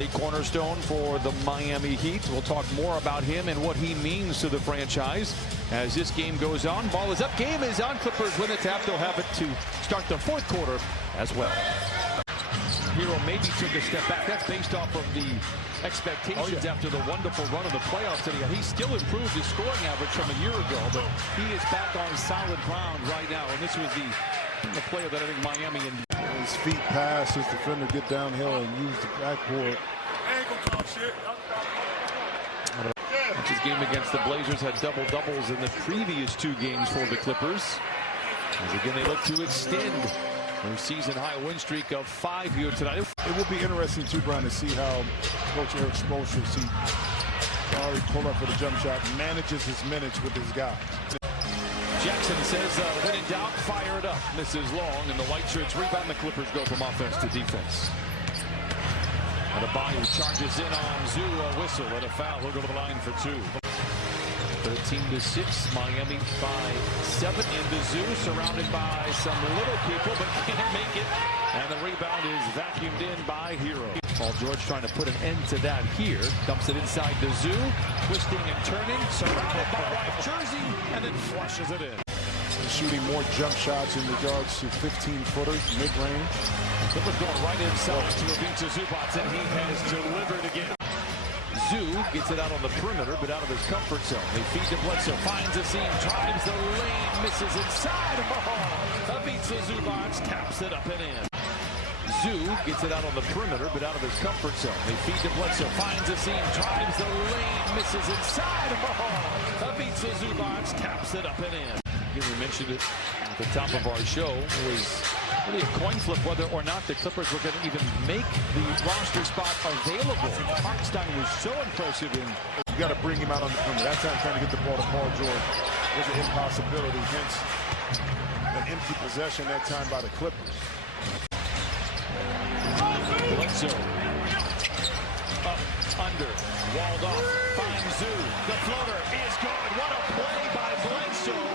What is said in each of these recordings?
A cornerstone for the Miami Heat. We'll talk more about him and what he means to the franchise as this game goes on. Ball is up, game is on. Clippers win the tap. They'll have it to start the fourth quarter as well. Hero maybe took a step back. That's based off of the expectations after the wonderful run of the playoffs today. He still improved his scoring average from a year ago, but he is back on solid ground right now. And this was the play that I think Miami and his feet pass, his defender get downhill and use the backboard. His game against the Blazers had double-doubles in the previous two games for the Clippers. As again, they look to extend their season-high win streak of 5 here tonight. It will be interesting, too, Brian, to see how Coach Eric Spoelstra already pull up for the jump shot, manages his minutes with his guys. Jackson says, when in doubt, fire it up. Misses long, and the white shirts rebound. The Clippers go from offense to defense. Adebayo charges in on Zoo, a whistle and a foul. He'll go to the line for two. 13-6, Miami by 7 into Zoo, surrounded by some little people, but can't make it. And the rebound is vacuumed in by Hero. Paul George trying to put an end to that here. Dumps it inside to Zoo, twisting and turning, surrounded by white jersey, and then flushes it in. Shooting more jump shots in regards to 15-footers, mid-range. Clippers going right inside to Ivica Zubac, and he has delivered again. Zoo gets it out on the perimeter, but out of his comfort zone. They feed to Bledsoe, finds a seam, drives the lane, misses inside. Oh, Ivica Zubac taps it up and in. Zoo gets it out on the perimeter, but out of his comfort zone. They feed to Bledsoe, finds a seam, drives the lane, misses inside. Oh, Ivica Zubac taps it up and in. We mentioned it at the top of our show. It was really a coin flip whether or not the Clippers were going to even make the roster spot available. Hartenstein was so impressive. You got to bring him out on the perimeter. That time trying to get the ball to Paul George was an impossibility. Hence, an empty possession that time by the Clippers. Bledsoe up, under, walled off, finds Zoo. The floater is good. What a play by Bledsoe.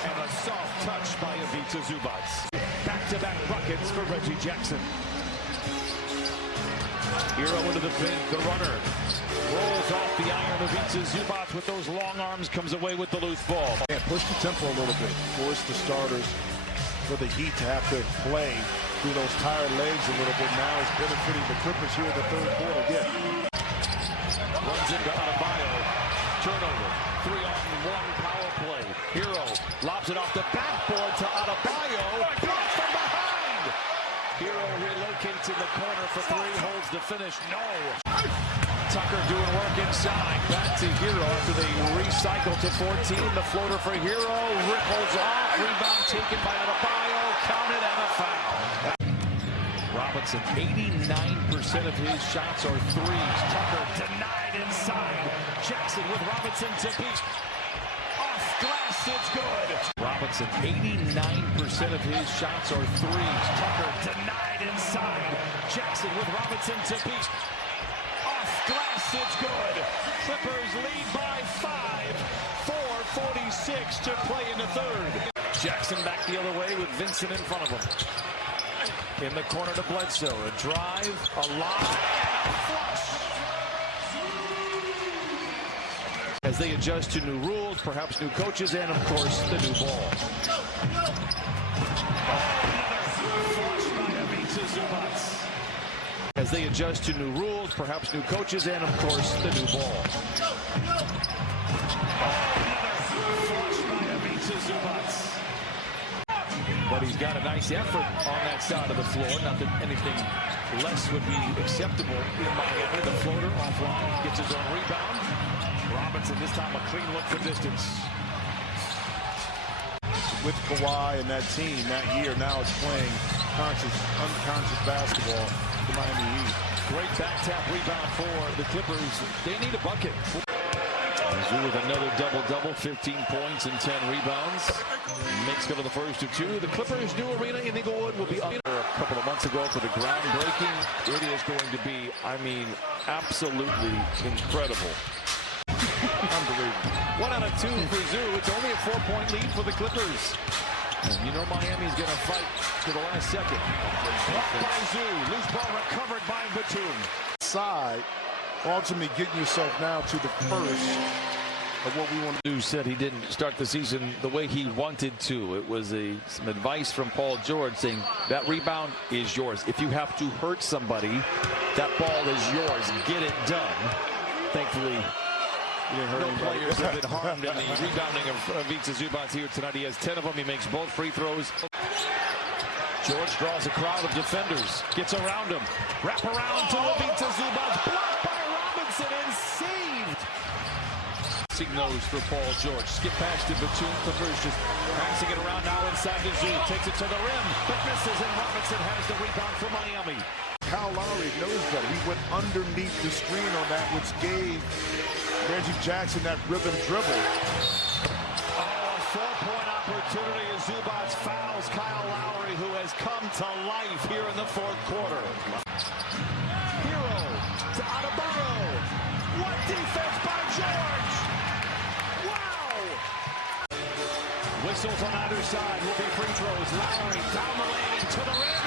And a soft touch by Ivica Zubac. Back-to-back buckets for Reggie Jackson. Hero into the paint, the runner rolls off the iron. Ivica Zubac with those long arms comes away with the loose ball. And push the tempo a little bit. Force the starters for the Heat to have to play through those tired legs a little bit. Now it's benefiting the Clippers here in the third quarter again. Runs into Adebayo. Turnover. 3-on-1 power play. Hero lobs it off the backboard to Adebayo. Blocked from behind. Hero relocates in the corner for three. Holds the finish. No. Tucker doing work inside. Back to Hero after they recycle to 14. The floater for Hero. Ripples off. Rebound taken by Adebayo. Counted and a foul. Robinson, 89% of his shots are threes. Tucker denied inside. Jackson with Robinson to beat. Off glass, it's good. Robinson, 89% of his shots are threes. Tucker denied inside. Jackson with Robinson to beat. Off glass, it's good. Clippers lead by 5. 4:46 to play in the third. Jackson back the other way with Vincent in front of him. In the corner to Bledsoe. A drive, a lob, and a flush. As they adjust to new rules, perhaps new coaches, and of course, the new ball. As they adjust to new rules, perhaps new coaches, and of course, the new ball. But he's got a nice effort on that side of the floor. Not that anything less would be acceptable in Miami. The floater offline, gets his own rebound. Robinson, this time a clean look for distance. With Kawhi and that team that year, now it's playing conscious, unconscious basketball. The Miami Heat. Great back tap rebound for the Clippers. They need a bucket. Zoo with another double-double, 15 points and 10 rebounds. Knicks go to the first of two. The Clippers' new arena in Inglewood will be up a couple of months ago for the groundbreaking. It is going to be, I mean, absolutely incredible. Unbelievable. 1 out of 2 for Zoo. It's only a 4-point lead for the Clippers. And you know Miami's going to fight to the last second. Blocked by Zoo. Loose ball recovered by Batum. inside, ultimately getting yourself now to the first of what we want to do. Who said he didn't start the season the way he wanted to. It was some advice from Paul George saying that rebound is yours. If you have to hurt somebody, that ball is yours. Get it done. Thankfully, no players have been harmed in the rebounding of Ivica Zubac here tonight. He has 10 of them. He makes both free throws. George draws a crowd of defenders. Gets around him. Wrap around to Ivica Zubac. Blocked by Robinson and saved. Nose for Paul George. Skip past to Batum. Clippers just passing it around now inside the Zoo. Takes it to the rim, but misses, and Robinson has the rebound for Miami. Kyle Lowry knows that. He went underneath the screen on that, which gave Reggie Jackson that rhythm dribble. Oh, a 4-point opportunity as Zubac fouls Kyle Lowry, who has come to life here in the fourth quarter. Hero to Adebayo. What defense by George! Whistles on either side will be free throws. Lowry down the lane to the rim.